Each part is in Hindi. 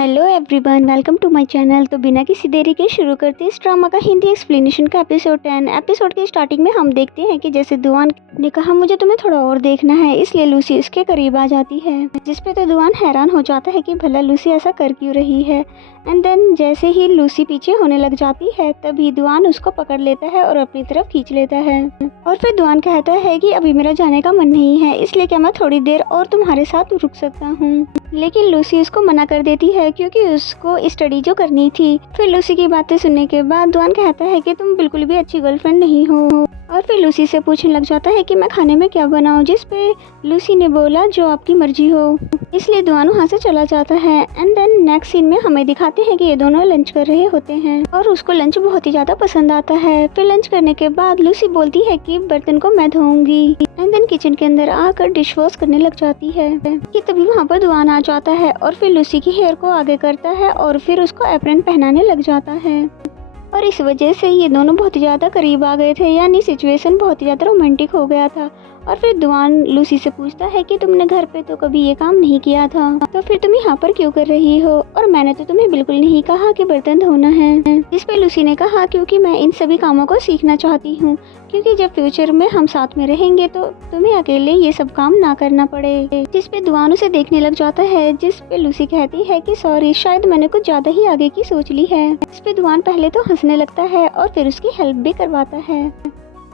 Hello everyone, welcome to my channel. तो बिना किसी देरी के शुरू करते इस ड्रामा का हिंदी एक्सप्लेनेशन का एपिसोड 10। एपिसोड के स्टार्टिंग में हम देखते हैं कि जैसे दुआन ने कहा मुझे तुम्हें थोड़ा और देखना है, इसलिए लूसी उसके करीब आ जाती है, जिसपे तो दुआन हैरान हो जाता है कि भला लूसी ऐसा कर क्यों रही है। एंड देन जैसे ही लूसी पीछे होने लग जाती है तभी दुआन उसको पकड़ लेता है और अपनी तरफ खींच लेता है। और फिर दुआन कहता है कि अभी मेरा जाने का मन नहीं है, इसलिए क्या मैं थोड़ी देर और तुम्हारे साथ रुक सकता हूँ। लेकिन लूसी उसको मना कर देती है क्योंकि उसको स्टडी जो करनी थी। फिर लूसी की बातें सुनने के बाद दुआन कहता है कि तुम बिल्कुल भी अच्छी गर्लफ्रेंड नहीं हो। और फिर लूसी से पूछने लग जाता है कि मैं खाने में क्या बनाऊं, जिस पे लूसी ने बोला जो आपकी मर्जी हो। इसलिए दुआन वहाँ से चला जाता है। एंड देन नेक्स्ट सीन में हमें दिखाते हैं कि ये दोनों लंच कर रहे होते हैं और उसको लंच बहुत ही ज्यादा पसंद आता है। फिर लंच करने के बाद लूसी बोलती है कि बर्तन को मैं धोऊंगी। एंड देन किचन के अंदर आकर डिश वॉश करने लग जाती है कि तभी वहाँ पर दुआन आ जाता है और फिर लूसी की हेयर को आगे करता है और फिर उसको एप्रन पहनाने लग जाता है। और इस वजह से ये दोनों बहुत ही ज़्यादा करीब आ गए थे, यानी सिचुएशन बहुत ही ज़्यादा रोमांटिक हो गया था। और फिर दुआन लूसी से पूछता है कि तुमने घर पे तो कभी ये काम नहीं किया था, तो फिर तुम यहाँ पर क्यों कर रही हो, और मैंने तो तुम्हें बिल्कुल नहीं कहा कि बर्तन धोना है। जिस पे लूसी ने कहा क्योंकि मैं इन सभी कामों को सीखना चाहती हूँ, क्योंकि जब फ्यूचर में हम साथ में रहेंगे तो तुम्हें अकेले ये सब काम ना करना पड़े। जिस पे दुआन उसे देखने लग जाता है, जिस पे लूसी कहती है कि सॉरी, शायद मैंने कुछ ज्यादा ही आगे की सोच ली है। इस पे दुआन पहले तो हंसने लगता है और फिर उसकी हेल्प भी करवाता है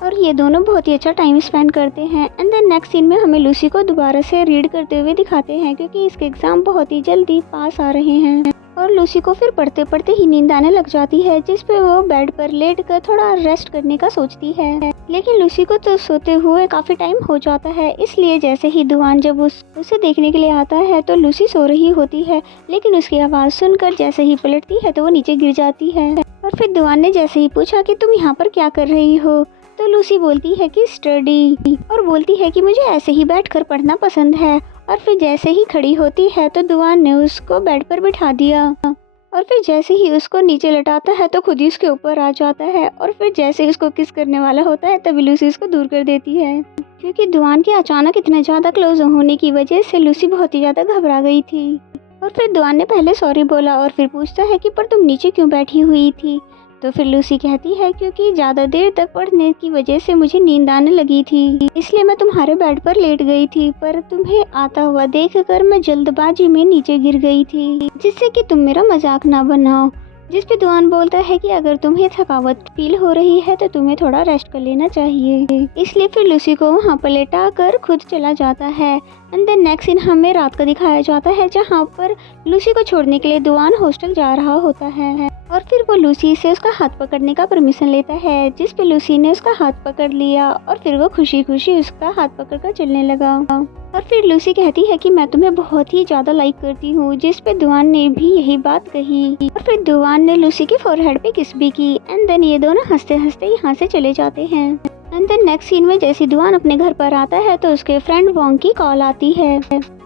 और ये दोनों बहुत ही अच्छा टाइम स्पेंड करते हैं। एंड देन नेक्स्ट सीन में हमें लूसी को दोबारा से रीड करते हुए दिखाते हैं क्योंकि इसके एग्जाम बहुत ही जल्दी पास आ रहे हैं। और लूसी को फिर पढ़ते पढ़ते ही नींद आने लग जाती है, जिस पे वो बेड पर लेट कर थोड़ा रेस्ट करने का सोचती है। लेकिन लूसी को तो सोते हुए काफी टाइम हो जाता है, इसलिए जैसे ही दुआन जब उसे देखने के लिए आता है तो लूसी सो रही होती है, लेकिन उसकी आवाज़ सुनकर जैसे ही पलटती है तो वो नीचे गिर जाती है। और फिर दुआन ने जैसे ही पूछा कि तुम यहाँ पर क्या कर रही हो, तो लूसी बोलती है कि स्टडी, और बोलती है कि मुझे ऐसे ही बैठकर पढ़ना पसंद है। और फिर जैसे ही खड़ी होती है तो दुआन ने उसको बेड पर बिठा दिया और फिर जैसे ही उसको नीचे लटाता है तो खुद ही उसके ऊपर आ जाता है। और फिर जैसे ही उसको किस करने वाला होता है तभी लूसी उसको दूर कर देती है, क्योंकि दुआन के अचानक इतने ज़्यादा क्लोज होने की वजह से लूसी बहुत ही ज़्यादा घबरा गई थी। और फिर दुआन ने पहले सॉरी बोला और फिर पूछता है कि पर तुम नीचे क्यों बैठी हुई थी। तो फिर लूसी कहती है क्योंकि ज़्यादा देर तक पढ़ने की वजह से मुझे नींद आने लगी थी, इसलिए मैं तुम्हारे बेड पर लेट गई थी, पर तुम्हें आता हुआ देखकर मैं जल्दबाजी में नीचे गिर गई थी, जिससे कि तुम मेरा मजाक ना बनाओ। जिस पे दुआन बोलता है कि अगर तुम्हें थकावट फील हो रही है तो तुम्हें थोड़ा रेस्ट कर लेना चाहिए। इसलिए फिर लूसी को वहाँ पर लेटा कर खुद चला जाता है। एंड देन नेक्स्ट सीन हमें रात का दिखाया जाता है, जहाँ पर लूसी को छोड़ने के लिए दुआन हॉस्टल जा रहा होता है और फिर वो लूसी से उसका हाथ पकड़ने का परमिशन लेता है, जिस पे लूसी ने उसका हाथ पकड़ लिया और फिर वो खुशी खुशी उसका हाथ पकड़कर चलने लगा। और फिर लूसी कहती है कि मैं तुम्हें बहुत ही ज़्यादा लाइक करती हूँ, जिस पे दुआन ने भी यही बात कही और फिर दुआन ने लूसी की फोरहेड पे किस भी की। एंड देन ये दोनों हंसते हंसते यहाँ से चले जाते हैं। एंड देन नेक्स्ट सीन में जैसे दुआन अपने घर पर आता है तो उसके फ्रेंड वोंग की कॉल आती है,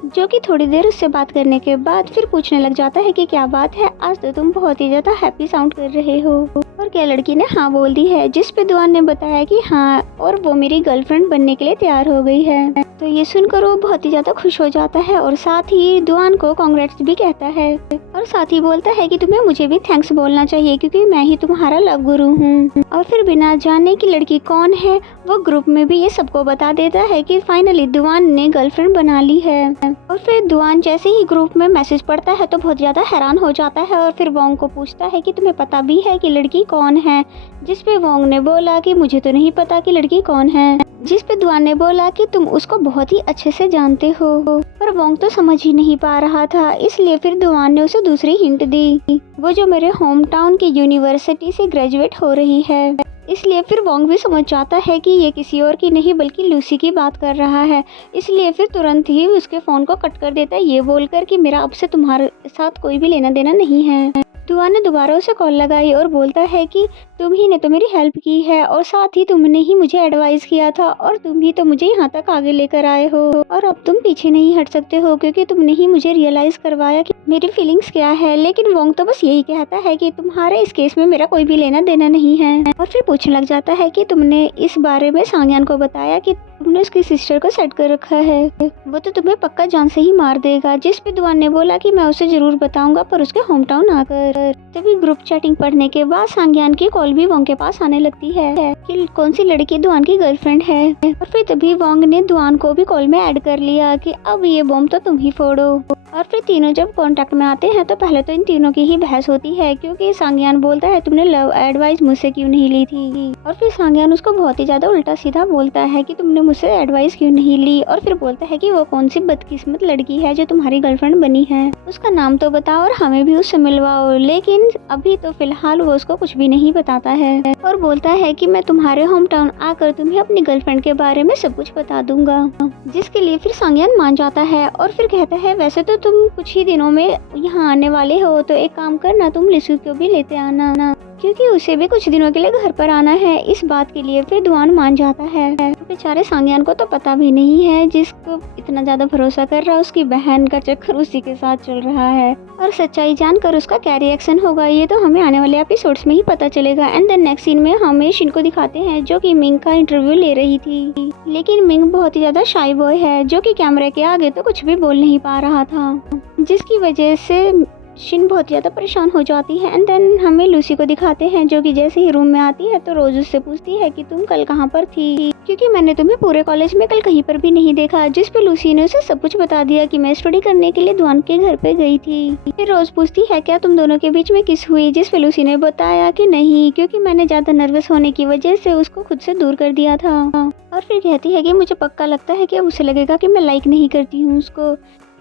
जो कि थोड़ी देर उससे बात करने के बाद फिर पूछने लग जाता है कि क्या बात है, आज तो तुम बहुत ही ज़्यादा हैप्पी साउंड कर रहे हो। और क्या लड़की ने हाँ बोल दी है, जिस पे दुआन ने बताया कि हाँ, और वो मेरी गर्लफ्रेंड बनने के लिए तैयार हो गई है। तो ये सुनकर वो बहुत ही ज़्यादा खुश हो जाता है और साथ ही दुआन को कांग्रेट्स भी कहता है और साथ ही बोलता है कि तुम्हें मुझे भी थैंक्स बोलना चाहिए क्योंकि मैं ही तुम्हारा लव गुरु हूँ। और फिर बिना जाने की लड़की कौन है वो ग्रुप में भी ये सबको बता देता है कि फाइनली दुआन ने गर्लफ्रेंड बना ली है। और फिर दुआन जैसे ही ग्रुप में मैसेज पढ़ता है तो बहुत ज़्यादा हैरान हो जाता है और फिर वोंग को पूछता है कि तुम्हें पता भी है कि लड़की कौन है, जिस पे वोंग ने बोला कि मुझे तो नहीं पता कि लड़की कौन है, जिस पे दुआन ने बोला कि तुम उसको बहुत ही अच्छे से जानते हो। पर वोंग तो समझ ही नहीं पा रहा था, इसलिए फिर दुआन ने उसे दूसरी हिंट दी, वो जो मेरे होम टाउन की यूनिवर्सिटी से ग्रेजुएट हो रही है। इसलिए फिर वोंग भी समझ जाता है कि ये किसी और की नहीं बल्कि लूसी की बात कर रहा है, इसलिए फिर तुरंत ही उसके फ़ोन को कट कर देता है, ये बोलकर कि मेरा अब से तुम्हारे साथ कोई भी लेना देना नहीं है। दुआन ने दोबारा उसे कॉल लगाई और बोलता है कि तुम ही ने तो मेरी हेल्प की है और साथ ही तुमने ही मुझे एडवाइस किया था और तुम ही तो मुझे यहाँ तक आगे लेकर आए हो और अब तुम पीछे नहीं हट सकते हो क्योंकि तुमने ही मुझे रियलाइज करवाया कि मेरी फीलिंग्स क्या है। लेकिन वोंग तो बस यही कहता है कि तुम्हारे इस केस में मेरा कोई भी लेना देना नहीं है और फिर पूछने लग जाता है कि तुमने इस बारे में सांग्यान को बताया कि तुमने उसकी सिस्टर को सेट कर रखा है, वो तो तुम्हें पक्का जान से ही मार देगा। जिस पे दुआन ने बोला कि मैं उसे जरूर बताऊंगा पर उसके होम टाउन आकर। तभी ग्रुप चैटिंग पढ़ने के बाद सांग्यान की कॉल भी वोंग के पास आने लगती है कि कौन सी लड़की दुआन की गर्लफ्रेंड है और फिर तभी वोंग ने दुआन को भी कॉल में ऐड कर लिया कि अब ये बॉम्ब तो तुम ही फोड़ो। और फिर तीनों जब कांटेक्ट में आते हैं तो पहले तो इन तीनों की ही बहस होती है क्योंकि सांग्यान बोलता है तुमने लव एडवाइस मुझसे क्यों नहीं ली थी और फिर सांग्यान उसको बहुत ही ज्यादा उल्टा सीधा बोलता है कि तुमने मुझसे एडवाइस क्यों नहीं ली और फिर बोलता है कि वो कौन सी बदकिस्मत लड़की है जो तुम्हारी गर्लफ्रेंड बनी है, उसका नाम तो बताओ और हमें भी उससे मिलवाओ। लेकिन अभी तो फिलहाल वो उसको कुछ भी नहीं बताता है और बोलता है कि मैं तुम्हारे होम टाउन आकर तुम्हें अपनी गर्लफ्रेंड के बारे में सब कुछ बता दूंगा, जिसके लिए फिर सांग्यान मान जाता है और फिर कहता है वैसे तो तुम कुछ ही दिनों में यहाँ आने वाले हो तो एक काम करना तुम लिसु को भी लेते आना क्योंकि उसे भी कुछ दिनों के लिए घर पर आना है। इस बात के लिए फिर दुआन मान जाता है। बेचारे सांग्यान को तो पता भी नहीं है जिसको इतना ज्यादा भरोसा कर रहा है उसकी बहन का चक्कर उसी के साथ चल रहा है और सच्चाई जानकर उसका क्या रिएक्शन होगा ये तो हमें आने वाले एपिसोड्स में ही पता चलेगा। एंड देन नेक्स्ट सीन में हमें शिन को दिखाते हैं जो कि मिंग का इंटरव्यू ले रही थी, लेकिन मिंग बहुत ही ज्यादा शाई बॉय है जो कि कैमरे के आगे तो कुछ भी बोल नहीं पा रहा था, जिसकी वजह से शिन बहुत ज़्यादा परेशान हो जाती है। एंड देन हमें लूसी को दिखाते हैं जो कि जैसे ही रूम में आती है तो रोज उससे पूछती है कि तुम कल कहाँ पर थी क्योंकि मैंने तुम्हें पूरे कॉलेज में कल कहीं पर भी नहीं देखा, जिस पे लूसी ने उसे सब कुछ बता दिया कि मैं स्टडी करने के लिए दुआन के घर पे गई थी। फिर रोज पूछती है क्या तुम दोनों के बीच में किस हुई, जिस पे लूसी ने बताया कि नहीं क्योंकि मैंने ज़्यादा नर्वस होने की वजह से उसको खुद से दूर कर दिया था। और फिर कहती है कि मुझे पक्का लगता है कि अब उसे लगेगा कि मैं लाइक नहीं करती हूँ उसको,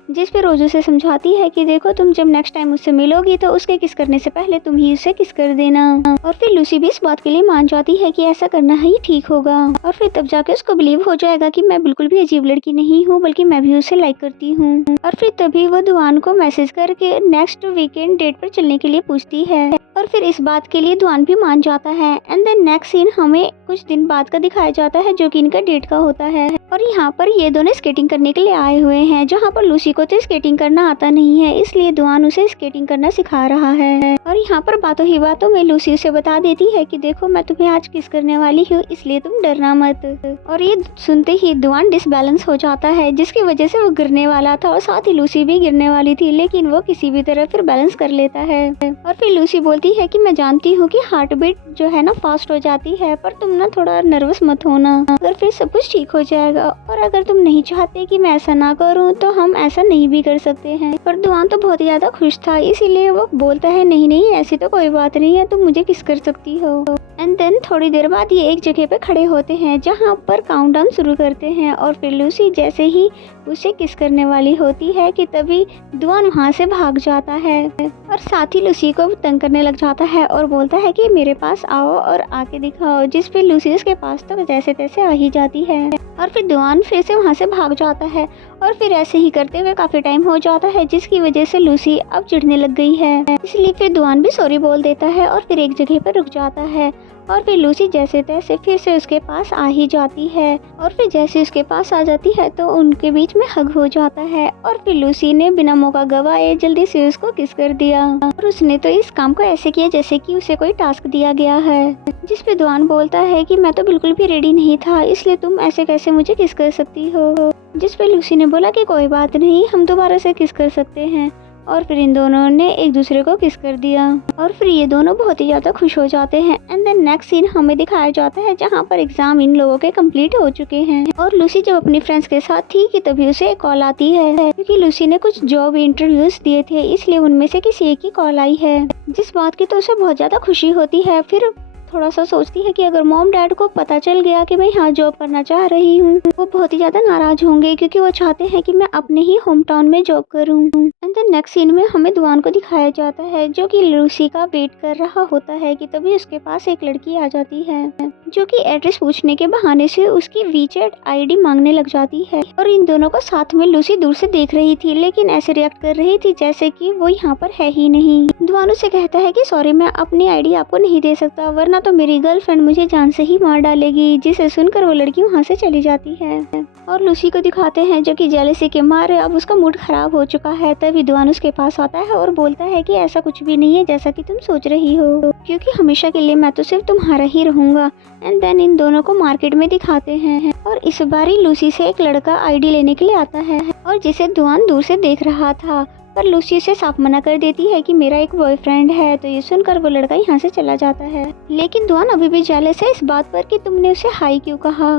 जिस पे रोज उसे समझाती है कि देखो तुम जब नेक्स्ट टाइम उससे मिलोगी तो उसके किस करने से पहले तुम ही उसे किस कर देना। और फिर लूसी भी इस बात के लिए मान जाती है कि ऐसा करना ही ठीक होगा और फिर तब जाके उसको बिलीव हो जाएगा कि मैं बिल्कुल भी अजीब लड़की नहीं हूँ बल्कि मैं भी उसे लाइक करती हूँ। और फिर तभी वो दुआन को मैसेज करके नेक्स्ट वीकेंड डेट पर चलने के लिए पूछती है और फिर इस बात के लिए दुआन भी मान जाता है। एंड देन नेक्स्ट सीन हमें कुछ दिन बाद का दिखाया जाता है जो कि इनका डेट का होता है और यहाँ पर ये दोनों स्केटिंग करने के लिए आए हुए हैं, जहाँ पर लूसी को तो स्केटिंग करना आता नहीं है इसलिए दुआन उसे स्केटिंग करना सिखा रहा है। और यहाँ पर बातों ही बातों में लूसी उसे बता देती है कि देखो मैं तुम्हें आज किस करने वाली हूँ इसलिए तुम डरना मत। और ये सुनते ही दुआन डिसबैलेंस हो जाता है जिसकी वजह से वो गिरने वाला था और साथ ही लूसी भी गिरने वाली थी, लेकिन वो किसी भी तरह फिर बैलेंस कर लेता है। और फिर लूसी बोलती है कि मैं जानती हूँ कि हार्ट बीट जो है ना फास्ट हो जाती है पर तुम ना थोड़ा नर्वस मत होना, अगर फिर सब कुछ ठीक हो जाएगा और अगर तुम नहीं चाहते कि मैं ऐसा ना करूँ तो हम ऐसा नहीं भी कर सकते हैं। पर दुआन तो बहुत ही ज्यादा खुश था इसीलिए वो बोलता है नहीं नहीं ऐसी तो कोई बात नहीं है, तुम मुझे किस कर सकती हो। एंड देन थोड़ी देर बाद ये एक जगह पे खड़े होते हैं जहाँ पर काउंटडाउन शुरू करते हैं और फिर लूसी जैसे ही उसे किस करने वाली होती है कि तभी दुआन वहाँ से भाग जाता है और साथ ही लूसी को तंग करने लग जाता है और बोलता है कि मेरे पास आओ और आके दिखाओ, जिस पे लूसी उसके पास तो जैसे तैसे आ ही जाती है और फिर दुआन फिर से वहाँ से भाग जाता है और फिर ऐसे ही करते हुए काफी टाइम हो जाता है जिसकी वजह से लूसी अब चिढ़ने लग गई है, इसलिए फिर दुआन भी सॉरी बोल देता है और फिर एक जगह पर रुक जाता है और फिर लूसी जैसे तैसे फिर से उसके पास आ ही जाती है और फिर जैसे उसके पास आ जाती है तो उनके बीच में हग हो जाता है और फिर लूसी ने बिना मौका गवाए जल्दी से उसको किस कर दिया और उसने तो इस काम को ऐसे किया जैसे कि उसे कोई टास्क दिया गया है, जिस पे दुआन बोलता है कि मैं तो बिल्कुल भी रेडी नहीं था इसलिए तुम ऐसे कैसे मुझे किस कर सकती हो, जिस पे लूसी ने बोला कि कोई बात नहीं हम दोबारा से किस कर सकते हैं और फिर इन दोनों ने एक दूसरे को किस कर दिया और फिर ये दोनों बहुत ही ज्यादा खुश हो जाते हैं। एंड देन नेक्स्ट सीन हमें दिखाया जाता है जहाँ पर एग्जाम इन लोगों के कंप्लीट हो चुके हैं और लूसी जब अपनी फ्रेंड्स के साथ थी कि तभी उसे एक कॉल आती है क्योंकि लूसी ने कुछ जॉब इंटरव्यूज दिए थे इसलिए उनमें से किसी एक की कॉल आई है, जिस बात की तो उसे बहुत ज्यादा खुशी होती है। फिर थोड़ा सा सोचती है कि अगर मॉम डैड को पता चल गया कि मैं यहाँ जॉब करना चाह रही हूँ वो बहुत ही ज्यादा नाराज होंगे क्योंकि वो चाहते हैं कि मैं अपने ही होम टाउन में जॉब करूँ। एंड देन नेक्स्ट सीन में हमें दुआन को दिखाया जाता है जो कि लूसी का वेट कर रहा होता है कि तभी उसके पास एक लड़की आ जाती है जो कि एड्रेस पूछने के बहाने से उसकी वीचैट आईडी मांगने लग जाती है और इन दोनों को साथ में लूसी दूर से देख रही थी लेकिन ऐसे रिएक्ट कर रही थी जैसे कि वो यहाँ पर है ही नहीं। दुआन उसे कहता है कि सॉरी मैं अपनी आईडी आपको नहीं दे सकता वरना वरना तो मेरी गर्लफ्रेंड मुझे जान से ही मार डालेगी। जिसे सुनकर वो लड़की वहाँ से चली जाती है और लूसी को दिखाते हैं जो कि जेलसी के मारे अब उसका मूड खराब हो चुका है। तभी दुआन उसके पास आता है और बोलता है कि ऐसा कुछ भी नहीं है जैसा कि तुम सोच रही हो, क्योंकि हमेशा के लिए मैं तो सिर्फ तुम्हारा ही रहूंगा। एंड देन इन दोनों को मार्केट में दिखाते हैं और इस बारी लूसी से एक लड़का आईडी लेने के लिए आता है और जिसे दुआन दूर से देख रहा था, पर लूसी उसे साफ मना कर देती है कि मेरा एक बॉयफ्रेंड है। तो ये सुनकर वो लड़का यहाँ से चला जाता है, लेकिन दुआन अभी भी जेलस है इस बात पर कि तुमने उसे हाई क्यों कहा,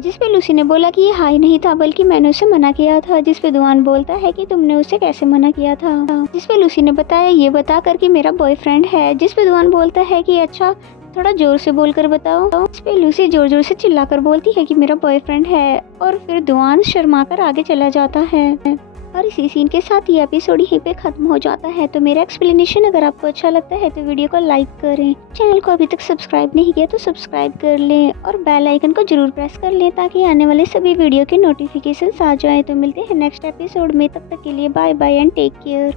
जिस पे लूसी ने बोला कि ये हाई नहीं था बल्कि मैंने उसे मना किया था। जिस पे दुआन बोलता है कि तुमने उसे कैसे मना किया था, जिस पे लूसी ने बताया ये बता कर कि मेरा बॉयफ्रेंड है। जिस पे दुआन बोलता है कि अच्छा थोड़ा जोर से बोलकर बताओ। इस पे लूसी जोर जोर से चिल्लाकर बोलती है कि मेरा बॉयफ्रेंड है और फिर दुआन शर्माकर आगे चला जाता है। और इसी सीन के साथ ये एपिसोड यहीं पे खत्म हो जाता है। तो मेरा एक्सप्लेनेशन अगर आपको अच्छा लगता है तो वीडियो को लाइक करें, चैनल को अभी तक सब्सक्राइब नहीं किया तो सब्सक्राइब कर लें और बेल आइकन को जरूर प्रेस कर लें ताकि आने वाले सभी वीडियो के नोटिफिकेशंस आ जाएं। तो मिलते हैं नेक्स्ट एपिसोड में, तब तक के लिए bye bye and take care.